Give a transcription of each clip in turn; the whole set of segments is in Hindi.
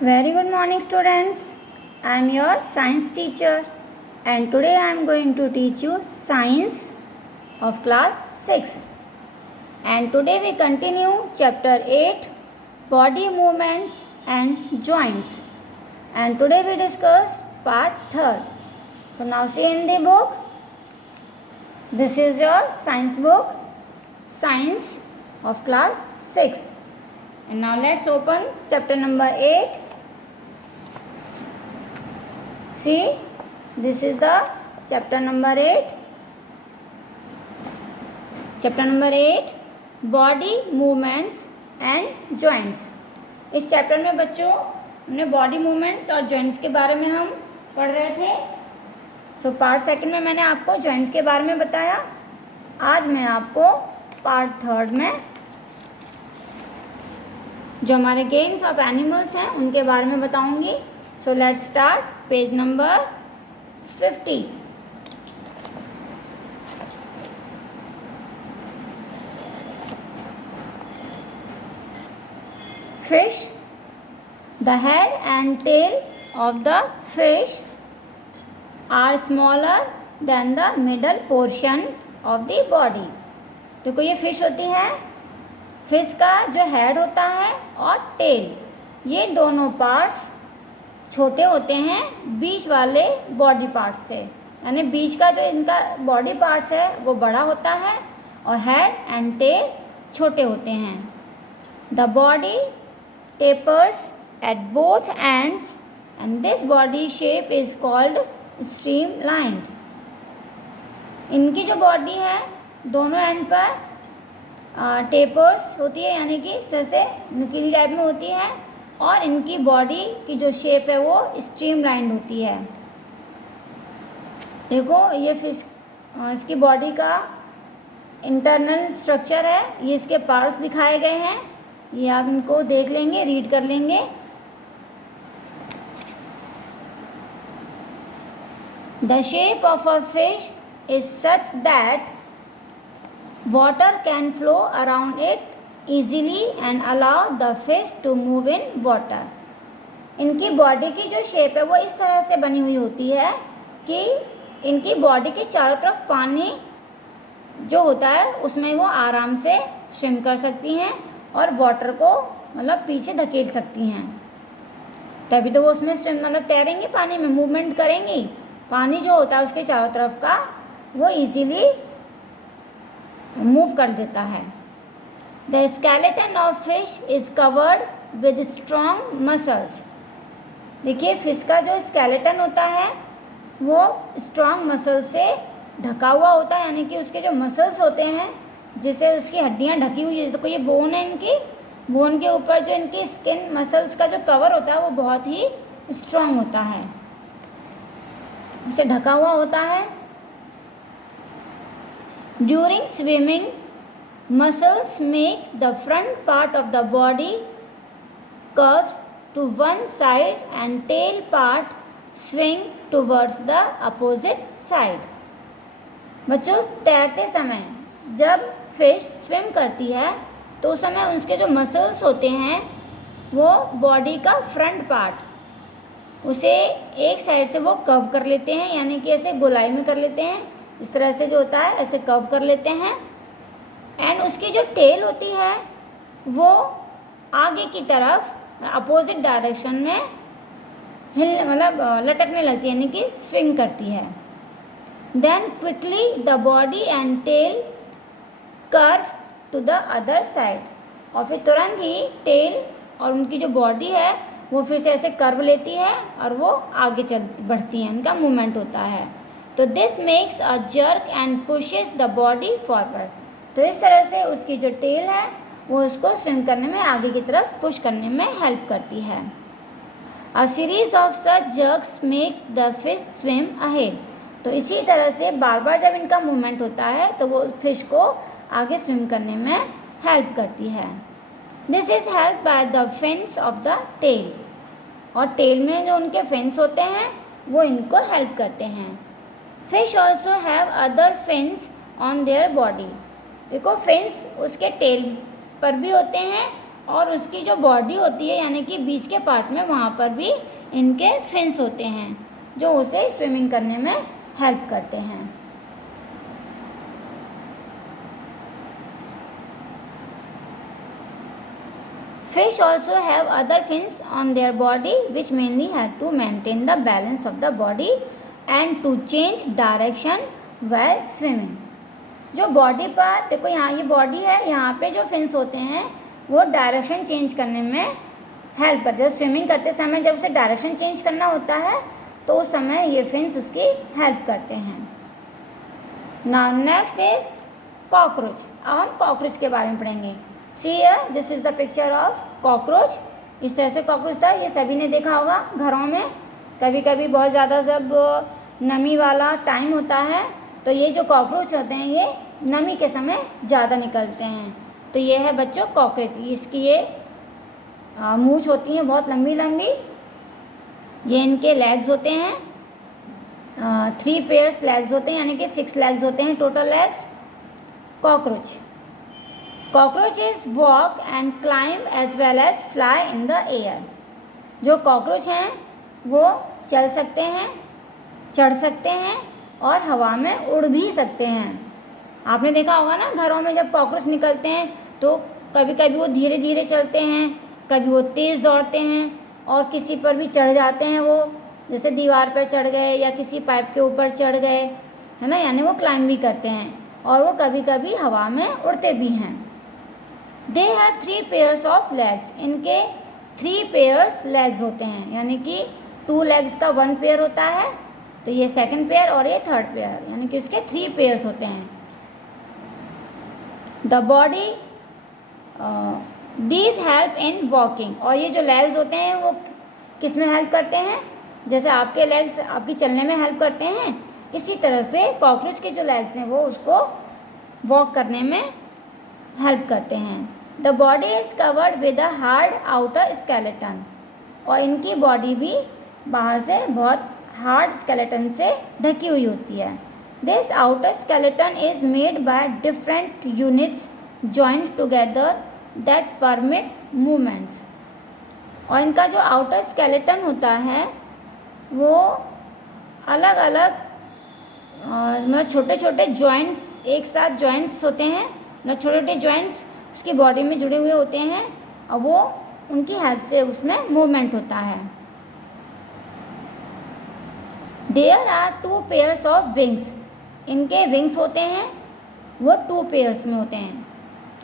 Very good morning, students. I am your science teacher, and today I am going to teach you science of class 6. And today we continue chapter 8, body movements and joints. And today we discuss part 3rd. So now see in the book. This is your science book, science of class 6. And now let's open chapter number 8. See, this is the chapter number 8. Chapter number 8, body movements and joints. इस चैप्टर में बच्चों हमने बॉडी मूवमेंट्स और जॉइंट्स के बारे में हम पढ़ रहे थे. सो पार्ट सेकंड में मैंने आपको जॉइंट्स के बारे में बताया. आज मैं आपको पार्ट थर्ड में जो हमारे गेम्स ऑफ एनिमल्स हैं उनके बारे में बताऊंगी. So let's start. Page number 50. Fish. The head and tail of the fish are smaller than the middle portion of the body. देखो ये फिश होती है. फिश का जो हेड होता है और टेल, ये दोनों पार्ट्स छोटे होते हैं बीच वाले बॉडी पार्ट्स से. यानी बीच का जो इनका बॉडी पार्ट्स है वो बड़ा होता है और हेड एंड टेल छोटे होते हैं. The body tapers at both ends and this body shape is called streamlined. इनकी जो बॉडी है दोनों एंड पर टेपर्स होती है, यानी कि इस तरह से नुकीली टाइप में होती है, और इनकी बॉडी की जो शेप है वो स्ट्रीमलाइंड होती है. देखो ये फिश, इसकी बॉडी का इंटरनल स्ट्रक्चर है, ये इसके पार्ट्स दिखाए गए हैं. ये आप इनको देख लेंगे, रीड कर लेंगे. The shape of a fish is such that water can flow around it easily and allow the fish to move in water. इनकी बॉडी की जो शेप है वो इस तरह से बनी हुई होती है कि इनकी बॉडी के चारों तरफ पानी जो होता है उसमें वो आराम से स्विम कर सकती हैं और वाटर को मतलब पीछे धकेल सकती हैं. तभी तो वो उसमें स्विम मतलब तैरेंगी, पानी में मूवमेंट करेंगी. पानी जो होता है उसके चारों तरफ का वो इजीली मूव कर देता है. The skeleton of fish is covered with strong muscles. देखिए फिश का जो स्केलेटन होता है वो स्ट्रॉन्ग मसल से ढका हुआ होता है, यानी कि उसके जो मसल्स होते हैं जिससे उसकी हड्डियां ढकी हुई है. तो ये बोन है, इनकी बोन के ऊपर जो इनकी स्किन मसल्स का जो कवर होता है वो बहुत ही स्ट्रांग होता है, उसे ढका हुआ होता है. During swimming muscles make the front part of the body curves to one side and tail part swing towards the opposite side. बच्चों तैरते समय जब फिश स्विम करती है तो उस समय उसके जो मसल्स होते हैं वो बॉडी का फ्रंट पार्ट उसे एक साइड से वो कर्व कर लेते हैं, यानी कि ऐसे गोलाई में कर लेते हैं. इस तरह से जो होता है ऐसे कर्व कर लेते हैं. एंड उसकी जो टेल होती है वो आगे की तरफ अपोजिट डायरेक्शन में मतलब लटकने लगती है, यानी कि स्विंग करती है. Then quickly the body and tail curve to the other side. और फिर तुरंत ही टेल और उनकी जो बॉडी है वो फिर से ऐसे कर्व लेती है और वो आगे चल बढ़ती हैं, इनका मूवमेंट होता है. तो this makes a jerk and pushes the body forward. तो इस तरह से उसकी जो टेल है वो उसको स्विम करने में आगे की तरफ पुश करने में हेल्प करती है. A series of such jerks make the fish swim ahead. तो इसी तरह से बार बार जब इनका मूवमेंट होता है तो वो फिश को आगे स्विम करने में हेल्प करती है. This is help by the fins of the tail. और टेल में जो उनके फिन्स होते हैं वो इनको हेल्प करते हैं. Fish also have other fins on their body. देखो फिन्स उसके टेल पर भी होते हैं और उसकी जो बॉडी होती है यानी कि बीच के पार्ट में, वहाँ पर भी इनके फिन्स होते हैं जो उसे स्विमिंग करने में हेल्प करते हैं। Fish also have other fins on their body which mainly have to maintain the balance of the body and to change direction while swimming. जो बॉडी पर देखो, यहाँ ये बॉडी है, यहाँ पे जो फिन्स होते हैं वो डायरेक्शन चेंज करने में हेल्प करते हैं। स्विमिंग करते समय जब उसे डायरेक्शन चेंज करना होता है तो उस समय ये फिन्स उसकी हेल्प करते हैं। Now next is cockroach. अब हम कॉकरोच के बारे में पढ़ेंगे। See here, this is the picture of cockroach. इस तरह से कॉकरोच था, ये सभी ने देखा होगा घरों में। कभी कभी बहुत ज़्यादा जब नमी वाला टाइम होता है तो ये जो कॉकरोच होते हैं ये नमी के समय ज़्यादा निकलते हैं। तो ये है बच्चों कॉकरोच। इसकी ये मूंछ होती हैं बहुत लंबी लंबी। ये इनके लेग्स होते हैं, 3 पेयर्स लेग्स होते हैं, यानी कि 6 लेग्स होते हैं total legs. Cockroaches walk and climb as well as fly in the air. जो कॉकरोच हैं वो चल सकते हैं, चढ़ सकते हैं और हवा में उड़ भी सकते हैं। आपने देखा होगा ना, घरों में जब कॉकरोच निकलते हैं तो कभी कभी वो धीरे धीरे चलते हैं, कभी वो तेज़ दौड़ते हैं और किसी पर भी चढ़ जाते हैं। वो जैसे दीवार पर चढ़ गए या किसी पाइप के ऊपर चढ़ गए, है ना, यानी वो क्लाइंब भी करते हैं और वो कभी कभी हवा में उड़ते भी हैं। They have 3 pairs of legs. इनके 3 पेयर्स लेग्स होते हैं, यानी कि 2 लेग्स का 1 पेयर होता है, तो ये 2nd पेयर और ये 3rd पेयर, यानी कि उसके 3 पेयर्स होते हैं। The body these help in walking. और ये जो लेग्स होते हैं वो किस में हेल्प करते हैं? जैसे आपके लेग्स आपकी चलने में हेल्प करते हैं, इसी तरह से कॉकरोच के जो लेग्स हैं वो उसको वॉक करने में हेल्प करते हैं। The body is covered with a hard outer skeleton. और इनकी बॉडी भी बाहर से बहुत हार्ड स्केलेटन से ढकी हुई होती है। This outer skeleton is made by different units joint together that permits movements. और इनका जो आउटर स्केलेटन होता है वो अलग अलग मतलब छोटे छोटे जॉइंट्स, एक साथ जॉइंट्स होते हैं, मतलब छोटे छोटे जॉइंट्स उसकी बॉडी में जुड़े हुए होते हैं और वो उनकी हेल्प से उसमें मूवमेंट होता है। There are 2 pairs of wings. इनके विंग्स होते हैं वो 2 पेयर्स में होते हैं,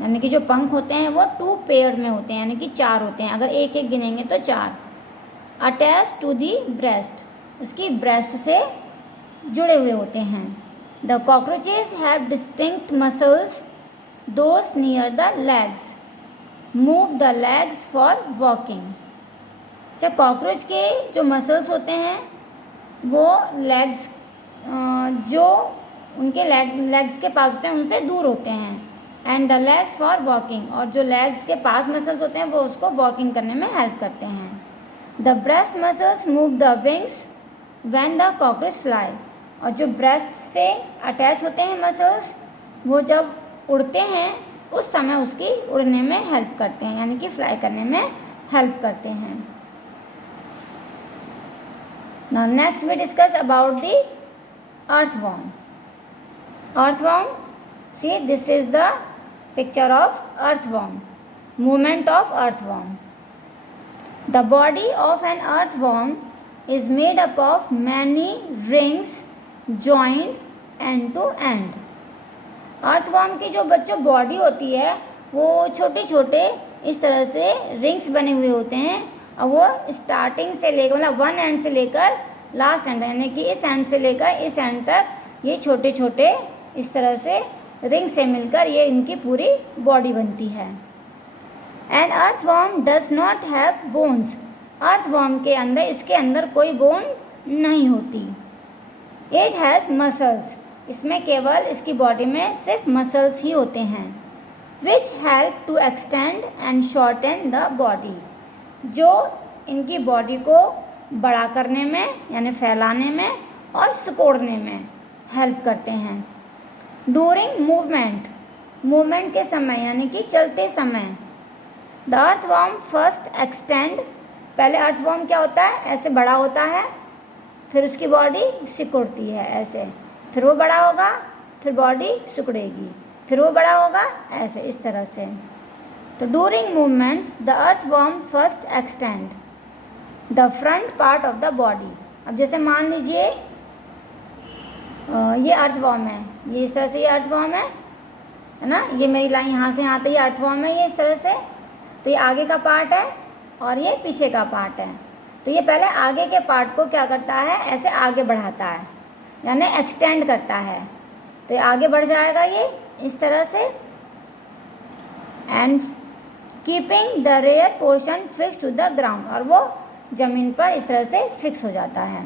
यानी कि जो पंख होते हैं वो 2 पेयर में होते हैं, यानी कि 4 होते हैं। अगर एक एक गिनेंगे तो 4। अटैच टू दी ब्रेस्ट, उसकी ब्रेस्ट से जुड़े हुए होते हैं। The cockroaches have distinct muscles those near the legs move the legs for walking. अच्छा, कॉकरोच के जो मसल्स होते हैं वो लेग्स जो उनके लेग्स के पास होते हैं उनसे दूर होते हैं। And the legs for walking, और जो लेग्स के पास मसल्स होते हैं वो उसको वॉकिंग करने में हेल्प करते हैं। The breast muscles move the wings when the cockroach fly. और जो ब्रेस्ट से अटैच होते हैं मसल्स वो जब उड़ते हैं उस समय उसकी उड़ने में हेल्प करते हैं, यानी कि फ्लाई करने में हेल्प करते हैं। Now next we discuss about the earthworm. Earthworm, see this is the picture of earthworm, movement of earthworm. The body of an earthworm is made up of many rings joined end to end. Earthworm की जो बच्चों बॉडी होती है वो छोटे छोटे इस तरह से रिंग्स बने हुए होते हैं और वो स्टार्टिंग से लेकर मतलब 1 एंड से लेकर लास्ट एंड, यानी कि इस एंड से लेकर इस एंड तक ये छोटे छोटे इस तरह से रिंग से मिलकर ये इनकी पूरी बॉडी बनती है। An earthworm does not have bones. Earthworm के अंदर, इसके अंदर कोई बोन नहीं होती। It has muscles. इसमें केवल इसकी बॉडी में सिर्फ मसल्स ही होते हैं। Which help to extend and shorten the body, जो इनकी बॉडी को बड़ा करने में यानी फैलाने में और सिकोड़ने में हेल्प करते हैं। डूरिंग मूवमेंट, मूवमेंट के समय यानी कि चलते समय द अर्थवर्म फर्स्ट एक्सटेंड, पहले अर्थवर्म क्या होता है, ऐसे बड़ा होता है, फिर उसकी बॉडी सिकुड़ती है ऐसे, फिर वो बड़ा होगा, फिर बॉडी सिकुड़ेगी, फिर वो बड़ा होगा ऐसे, इस तरह से। तो during movements the earthworm first extend the front part of the body. अब जैसे मान लीजिए ये अर्थवर्म है, ये इस तरह से, ये अर्थवर्म है ना, ये मेरी लाइन यहाँ से यहाँ तक ये अर्थवर्म है, ये इस तरह से। तो ये आगे का पार्ट है और ये पीछे का पार्ट है। तो ये पहले आगे के पार्ट को क्या करता है, ऐसे आगे बढ़ाता है, यानी एक्सटेंड करता है। तो ये आगे बढ़ जाएगा ये इस तरह से, and keeping the rear portion fix to the ground, और वो ज़मीन पर इस तरह से फिक्स हो जाता है।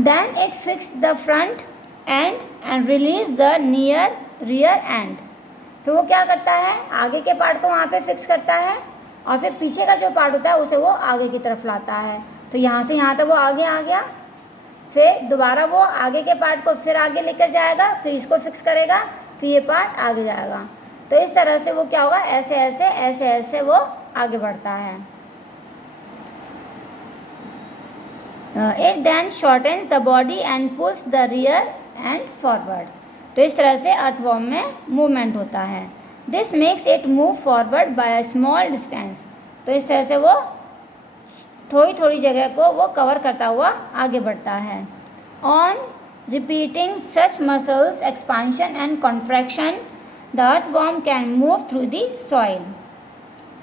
Then it fix the front end and release the rear end. तो वो क्या करता है, आगे के पार्ट को वहाँ पे फिक्स करता है और फिर पीछे का जो पार्ट होता है उसे वो आगे की तरफ लाता है। तो यहाँ से यहाँ तक वो आगे आ गया, फिर दोबारा वो आगे के पार्ट को फिर आगे लेकर जाएगा, फिर इसको फिक्स करेगा, फिर ये पार्ट आगे जाएगा। तो इस तरह से वो क्या होगा, ऐसे ऐसे ऐसे ऐसे वो आगे बढ़ता है। It then shortens the body and pulls the rear end forward. तो इस तरह से अर्थवर्म में मूवमेंट होता है। This makes it move forward by a small distance. तो इस तरह से वो थोड़ी थोड़ी जगह को वो कवर करता हुआ आगे बढ़ता है। On repeating such muscles expansion and contraction the earthworm can move through the soil.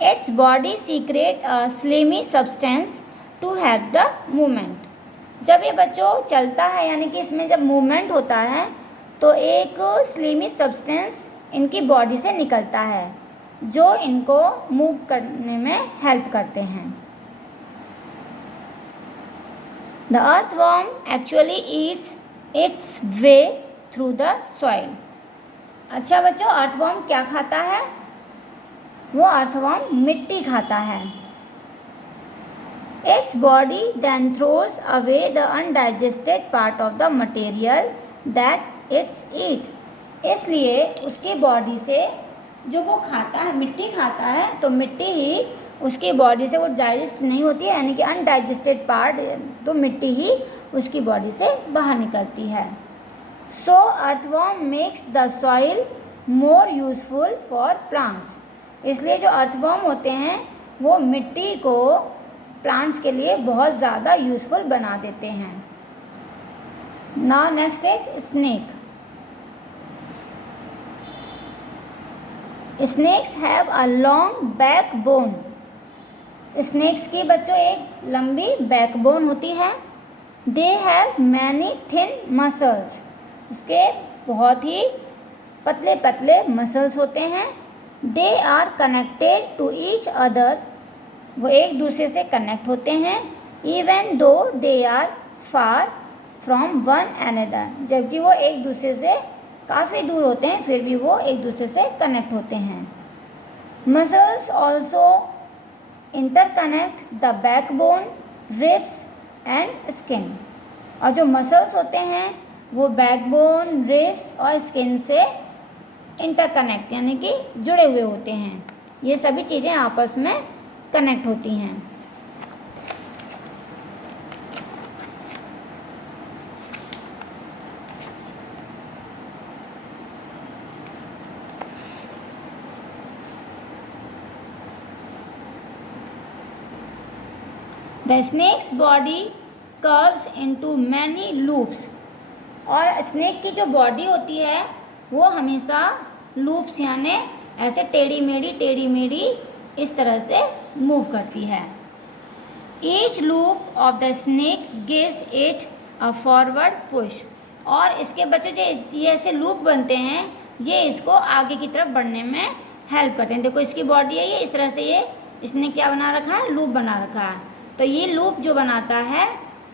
Its body secrete a slimy substance to have the movement. जब ये बच्चों चलता है, यानी कि इसमें जब मूवमेंट होता है, तो एक स्लिमी सब्सटेंस इनकी बॉडी से निकलता है जो इनको मूव करने में हेल्प करते हैं। The earthworm actually Yeats it's way through the soil. अच्छा बच्चों, अर्थवर्म क्या खाता है, वो अर्थवर्म मिट्टी खाता है। Its body then throws away the undigested part of the material that it's eat। इसलिए उसकी बॉडी से जो वो खाता है, मिट्टी खाता है, तो मिट्टी ही उसकी बॉडी से वो डाइजेस्ट नहीं होती है, यानी कि अनडाइजेस्टेड पार्ट तो मिट्टी ही उसकी बॉडी से बाहर निकलती है। So earthworm makes the soil more useful for plants. इसलिए जो अर्थवर्म होते हैं वो मिट्टी को प्लांट्स के लिए बहुत ज़्यादा यूज़फुल बना देते हैं। Now next is snake. Snakes have a long back bone. Snakes की बच्चों एक लंबी बैकबोन होती है। They have many thin muscles. उसके बहुत ही पतले पतले मसल्स होते हैं। They are connected to each other. वो एक दूसरे से कनेक्ट होते हैं। Even though they are far from one another. जबकि वो एक दूसरे से काफ़ी दूर होते हैं, फिर भी वो एक दूसरे से कनेक्ट होते हैं। Muscles also interconnect the backbone, ribs and skin. और जो मसल्स होते हैं वो बैकबोन, रिब्स और स्किन से इंटरकनेक्ट यानी कि जुड़े हुए होते हैं। ये सभी चीज़ें आपस में कनेक्ट होती हैं। The snake's body curves into many loops. और स्नेक की जो बॉडी होती है वो हमेशा लूप्स यानी ऐसे टेढ़ी मेढ़ी इस तरह से मूव करती है। Each loop of the snake gives it a forward push. और इसके बच्चे जो ये ऐसे लूप बनते हैं ये इसको आगे की तरफ बढ़ने में हेल्प करते हैं। देखो इसकी बॉडी है ये, इस तरह से ये इसने क्या बना रखा है, लूप बना रखा है। तो ये लूप जो बनाता है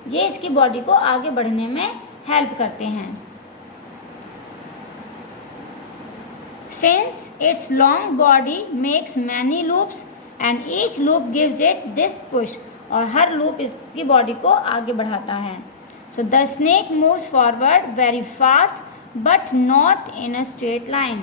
ये इसकी बॉडी को आगे बढ़ने में हेल्प करते हैं। Since its long body makes many loops and each loop gives it this push। और हर लूप इसकी बॉडी को आगे बढ़ाता है। So the snake moves forward very fast but not in a straight line।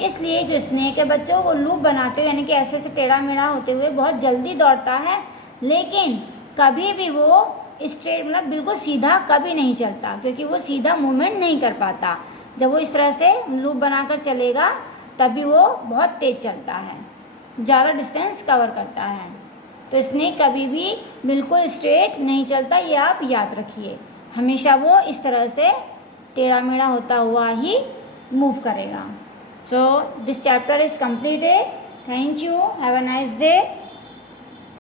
इसलिए जो स्नेक है बच्चों वो लूप बनाते हुए यानी कि ऐसे ऐसे टेढ़ा मेढ़ा होते हुए बहुत जल्दी दौड़ता है, लेकिन कभी भी वो स्ट्रेट मतलब बिल्कुल सीधा कभी नहीं चलता, क्योंकि वो सीधा मूवमेंट नहीं कर पाता। जब वो इस तरह से लूप बनाकर चलेगा तभी वो बहुत तेज़ चलता है, ज़्यादा डिस्टेंस कवर करता है। तो स्नेक कभी भी बिल्कुल स्ट्रेट नहीं चलता, ये आप याद रखिए। हमेशा वो इस तरह से टेढ़ा मेढ़ा होता हुआ ही मूव करेगा। So this chapter is completed. Thank you. Have a nice day.